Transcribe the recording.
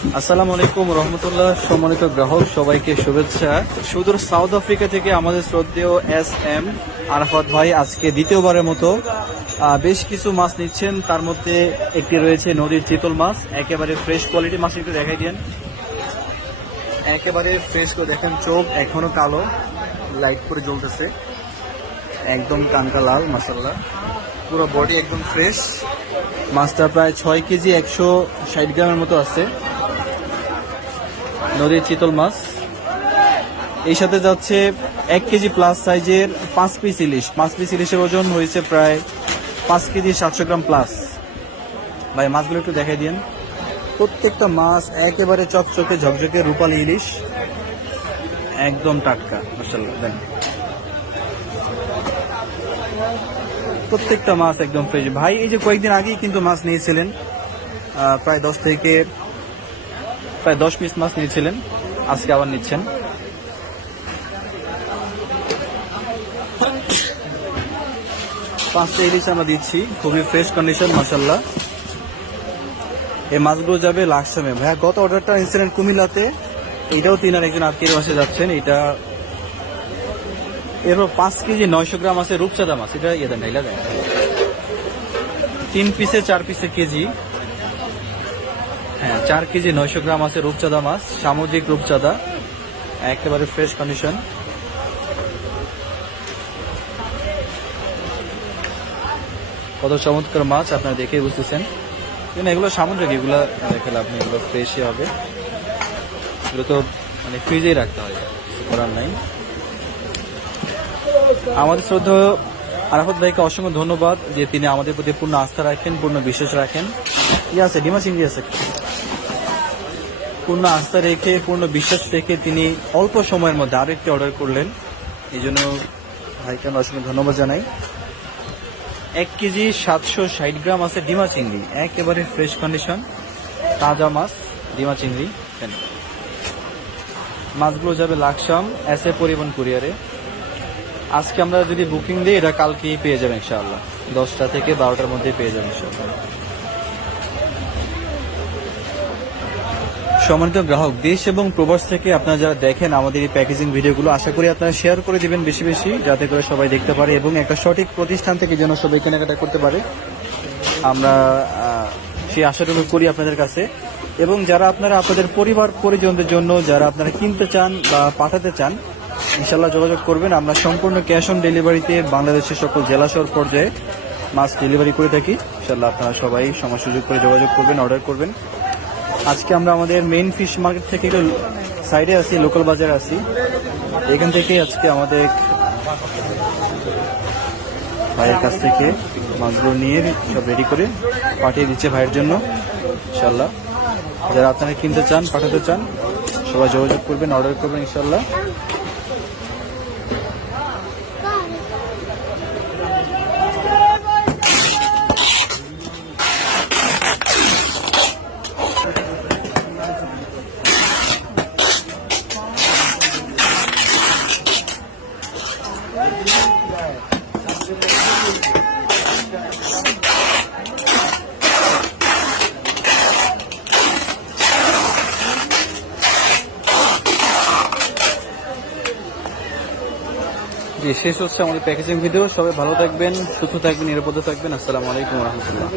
আসসালামু আলাইকুম রহমতুল্লাহ, সম্মানিত গ্রাহক, সবাইকে শুভেচ্ছা। সুদূর সাউথ আফ্রিকা থেকে আমাদের শ্রদ্ধেয় এস এম আরাফাত ভাই আজকে দ্বিতীয়বারের মতো বেশ কিছু মাছ নিচ্ছেন। তার মধ্যে একটি রয়েছে নদীর চিতল মাছ। একেবারে ফ্রেশ কোয়ালিটি মাছ একটু দেখাই দিন একেবারে ফ্রেশ করে দেখেন, চোখ এখনও কালো লাইট করে জ্বলতেছে। একদম কানকা লাল মাসাল্লাহ পুরো বডি একদম ফ্রেশ মাছটা প্রায় ছয় কেজি একশো ষাট গ্রামের মতো আছে। নদীর চিতল মাছ। এই সাথে যাচ্ছে এক কেজি প্লাস সাইজের পাঁচ পিস ইলিশ। পাঁচ পিস ইলিশের ওজন হয়েছে প্রায় পাঁচ কেজি সাতশো গ্রাম প্লাস ভাই, মাছগুলো একটু দেখাই দিন প্রত্যেকটা মাছ একেবারে চকচকে, ঝকঝকে রূপালি ইলিশ। একদম টাটকা মাসাল্লাহ দেন। প্রত্যেকটা মাছ একদম ফ্রেশ ভাই, এই যে কয়েকদিন আগেই কিন্তু মাছ নিয়েছিলেন প্রায় দশ থেকে প্রায় দশ পিস মাছ নিয়েছিলেন। আজকে আবার নিচ্ছেন। পাঁচটা ইলিশ আমরা দিচ্ছি। খুবই ফ্রেশ কন্ডিশন মাসাল্লাহ এই মাছগুলো যাবে লাকসামে ভাইয়া, গত অর্ডারটা ইনসিডেন্ট কুমিল্লাতে। এটাও তিন আর একজন আত্মীয় বাসে যাচ্ছেন। এটা এরপর পাঁচ কেজি নয়শো গ্রাম আছে রূপচাঁদা মাছ। এটা ইয়ে দেন তিন পিসে চার পিসে কেজি। চার কেজি নয়শো গ্রাম আছে রূপচাঁদা মাছ, সামুদ্রিক রূপচাঁদা, একেবারে ফ্রেশ কন্ডিশন কত চমৎকার মাছ আপনারা দেখে বুঝতেছেন। এগুলো সামুদ্রিক, এগুলো দেখলে আপনি এগুলো ফ্রেশই হবে। এগুলো তো মানে ফ্রিজেই রাখতে হয় করার নাই। আমাদের শ্রদ্ধা আরাফত ভাইকে অসংখ্য ধন্যবাদ যে তিনি আমাদের প্রতি পূর্ণ আস্থা রাখেন, পূর্ণ বিশ্বাস রাখেন। কি আছে ডিমা চিংড়ি আছে। পূর্ণ আস্থা রেখে, পূর্ণ বিশ্বাস রেখে তিনি অল্প সময়ের মধ্যে আরও একটি অর্ডার করলেন। এই জন্য ভাইকে আমরা অসংখ্য ধন্যবাদ জানাই। এক কেজি সাতশো ষাট গ্রাম আছে ডিমা চিংড়ি, একেবারে ফ্রেশ কন্ডিশন, তাজা মাছ, ডিমা চিংড়ি মাছগুলো যাবে লাকসাম, এস এ পরিবহন কুরিয়ারে। আজকে আমরা যদি বুকিং দিই, এটা কালকেই পেয়ে যাবেন ইনশাআল্লাহ। দশটা থেকে বারোটার মধ্যে পেয়ে যাবেন ইনশাআল্লাহ। সম্মানিত গ্রাহক, দেশ এবং প্রবাস থেকে আপনারা যারা দেখেন আমাদের এই প্যাকেজিং ভিডিওগুলো, আশা করি আপনারা শেয়ার করে দিবেন বেশি বেশি, যাতে করে সবাই দেখতে পারে এবং একটা সঠিক প্রতিষ্ঠান থেকে যেন সবাই কেনাকাটা করতে পারে। আমরা সেই আশাটুকু করি আপনাদের কাছে। এবং যারা আপনারা আপনাদের পরিবার, পরিজনদের জন্য যারা আপনারা কিনতে চান বা পাঠাতে চান ইনশাল্লাহ যোগাযোগ করবেন। আমরা সম্পূর্ণ ক্যাশ অন ডেলিভারিতে বাংলাদেশের সকল জেলা শহর পর্যায়ে মাছ ডেলিভারি করে থাকি। ইনশাল্লাহ আপনারা সবাই সময় সুযোগ করে যোগাযোগ করবেন অর্ডার করবেন। আজকে আমরা আমাদের মেন ফিশ মার্কেট থেকে সাইডে আছি লোকাল বাজারে আছি। এখান থেকে আজকে আমাদের ভাইয়ের কাছ থেকে মাছগুলো নিয়ে সব রেডি করে পাঠিয়ে দিচ্ছে ভাইয়ের জন্য ইনশাল্লাহ যারা আপনারা কিনতে চান, পাঠাতে চান, সবাই যোগাযোগ করবেন অর্ডার করবেন ইনশাল্লাহ জি, শেষ হচ্ছে আমাদের প্যাকেজিং ভিডিও সবাই ভালো থাকবেন, সুস্থ থাকবেন, নিরাপদে থাকবেন। আসসালামু আলাইকুম রহমতুল্লাহ।